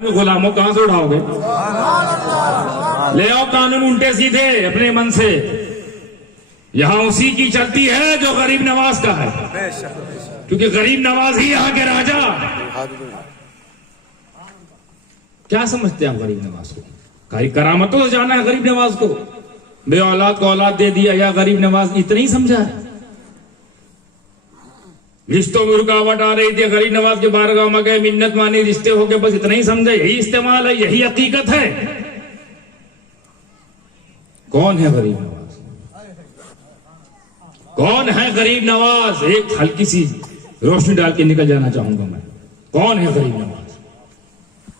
غلاموں کہاں سے اڑاؤ گے؟ لے آؤ قانون الٹے سیدھے اپنے من سے. یہاں اسی کی چلتی ہے جو غریب نواز کا ہے, کیونکہ غریب نواز ہی یہاں کے راجا. کیا سمجھتے ہیں آپ غریب نواز کو؟ کرامتوں سے جانا ہے غریب نواز کو. بے اولاد کو اولاد دے دیا یا غریب نواز اتنا ہی سمجھا ہے؟ رشتوں میں رکاوٹ آ رہی تھی, غریب نواز کے بارگاہ میں گئے, منت مانی, رشتے ہو گئے, بس اتنا ہی سمجھے. یہی استعمال ہے, یہی حقیقت ہے. کون ہے غریب نواز؟ کون ہے غریب نواز؟ ایک ہلکی سی روشنی ڈال کے نکل جانا چاہوں گا میں. کون ہے غریب نواز؟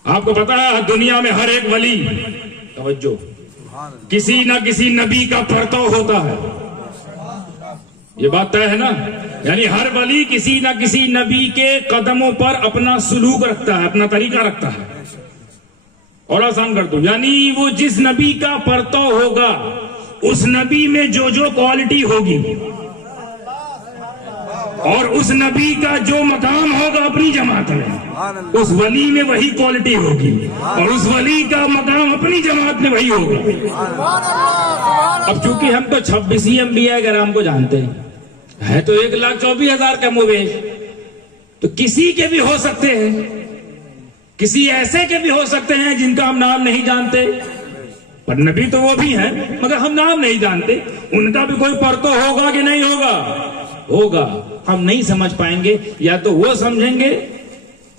آپ کو پتا ہے دنیا میں ہر ایک ولی, توجہ, کسی نہ کسی نبی کا پرتو ہوتا ہے. یہ بات طے ہے نا؟ یعنی ہر ولی کسی نہ کسی نبی کے قدموں پر اپنا سلوک رکھتا ہے, اپنا طریقہ رکھتا ہے. اور آسان کر دوں, یعنی وہ جس نبی کا پرتو ہوگا اس نبی میں جو جو کوالٹی ہوگی اور اس نبی کا جو مقام ہوگا اپنی جماعت میں, اس ولی میں وہی کوالٹی ہوگی, اور اس ولی کا مقام اپنی جماعت میں وہی ہوگا. اب چونکہ ہم تو 26 انبیاء کرام کو جانتے ہیں, ہے تو 1,24,000 کم و بیش, تو کسی کے بھی ہو سکتے ہیں, کسی ایسے کے بھی ہو سکتے ہیں جن کا ہم نام نہیں جانتے, پر نبی تو وہ بھی ہیں مگر ہم نام نہیں جانتے. ان کا بھی کوئی پرتو ہوگا کہ نہیں ہوگا؟ ہوگا. ہم نہیں سمجھ پائیں گے, یا تو وہ سمجھیں گے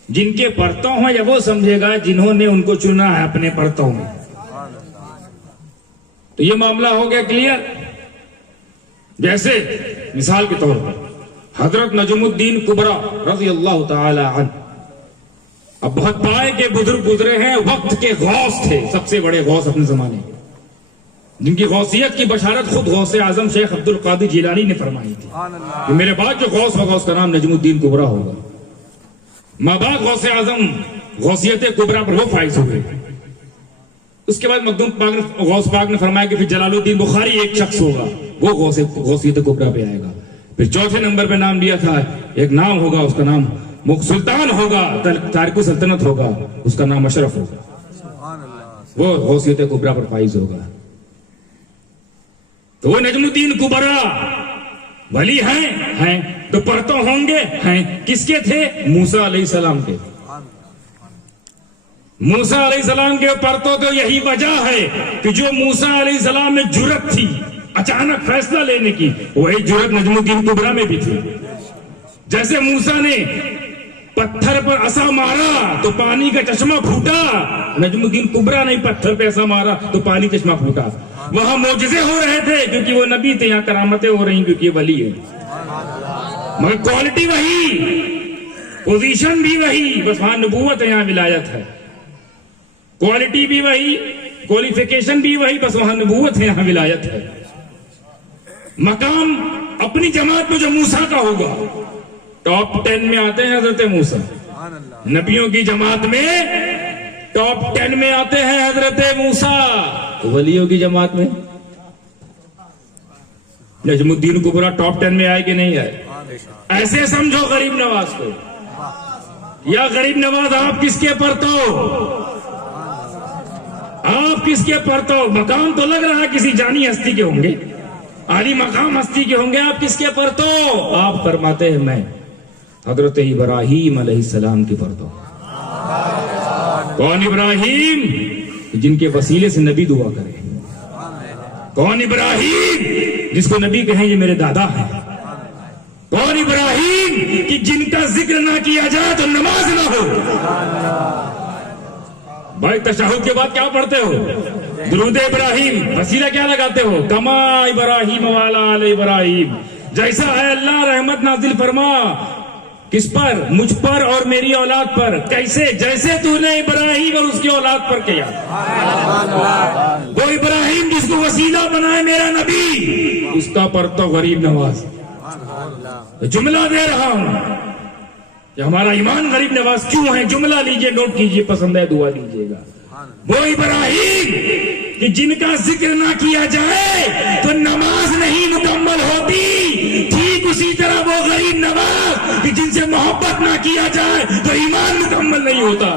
جن کے پرتو ہیں, یا وہ سمجھے گا جنہوں نے ان کو چنا ہے اپنے پرتو میں. تو یہ معاملہ ہو گیا کلیئر. جیسے مثال کے طور پر حضرت نجم الدین کبرا رضی اللہ تعالی عنہ, اب بہت پائے کے بزرگ گزرے ہیں, وقت کے غوث تھے, سب سے بڑے غوث اپنے زمانے, جن کی غوثیت کی بشارت خود غوث اعظم شیخ عبد القادر جیلانی نے فرمائی تھی کہ میرے بعد جو غوث ہوگا اس کا نام نجم الدین کبرا ہوگا. ماں بعد غوث اعظم غوثیت کبرا پر وہ فائز ہوئے. اس کے بعد مخدوم غوث پاک نے فرمایا کہ پھر جلال الدین بخاری ایک شخص ہوگا, وہ غوثیت کبرا پہ آئے گا. پھر چوتھے نمبر پہ نام دیا تھا, ایک نام ہوگا, اس کا نام سلطان ہوگا, تارک سلطنت ہوگا, اس کا نام اشرف ہوگا, وہ غوثیت کبرا پر فائز ہوگا. تو وہ نجم الدین کبرا ولی ہیں تو پرتو ہوں گے, ہیں کس کے تھے؟ موسیٰ علیہ السلام کے. موسیٰ علیہ السلام کے پرتو تو یہی وجہ ہے کہ جو موسیٰ علیہ السلام میں جرأت تھی اچانک فیصلہ لینے کی, وہی جرأت نجم الدین کبرا میں بھی تھی. جیسے موسیٰ نے پتھر پر عصا مارا تو پانی کا چشمہ پھوٹا, نجم الدین کبرا نے پتھر پہ عصا مارا تو پانی چشمہ پھوٹا. وہاں معجزے ہو رہے تھے کیونکہ وہ نبی تھے, یہاں کرامتیں ہو رہی کیونکہ یہ ولی ہے, مگر کوالٹی وہی, پوزیشن بھی وہی, بس وہاں نبوت ہے, یہاں ولایت ہے. کوالٹی بھی وہی, کوالیفیکیشن بھی وہی, بس وہاں نبوت ہے, یہاں ولایت ہے. مقام اپنی جماعت میں جو موسیٰ کا ہوگا, ٹاپ 10 میں آتے ہیں حضرت موسیٰ. نبیوں کی جماعت میں ٹاپ 10 میں آتے ہیں حضرت موسیٰ. ولیوں کی جماعت میں نجم الدین کبرا ٹاپ 10 میں آئے کہ نہیں آئے؟ ایسے سمجھو غریب نواز کو. یا غریب نواز آپ کس کے پرتو؟ آپ کس کے پرتو؟ مقام تو لگ رہا ہے کسی جانی ہستی کے ہوں گے, عالی مقام ہستی کے ہوں گے, آپ کس کے پرتو؟ آپ فرماتے ہیں میں حضرت ابراہیم علیہ السلام کے پرتو. کون ابراہیم؟ جن کے وسیلے سے نبی دعا کرے. کون ابراہیم؟ جس کو نبی کہیں یہ میرے دادا ہیں. کون ابراہیم کہ جن کا ذکر نہ کیا جائے تو نماز نہ ہو. بھائی تشہد کے بعد کیا پڑھتے ہو؟ درود ابراہیم. وسیلہ کیا لگاتے ہو؟ کما ابراہیم والا آل ابراہیم. جیسا ہے اللہ رحمت نازل فرما. کس پر؟ مجھ پر اور میری اولاد پر. کیسے؟ جیسے تو نے ابراہیم اور اس کی اولاد پر کیا. وہ ابراہیم جس کو وسیلہ بنائے میرا نبی, اس کا پرتو غریب نواز. جملہ دے رہا ہوں کہ ہمارا ایمان غریب نواز کیوں ہے. جملہ لیجئے, نوٹ کیجئے, پسند ہے دعا لیجئے گا. وہ ابراہیم کہ جن کا ذکر نہ کیا جائے تو نماز نہیں مکمل ہوتی, ٹھیک اسی طرح وہ غریب نواز کہ جن سے محبت نہ کیا جائے تو ایمان مکمل نہیں ہوتا.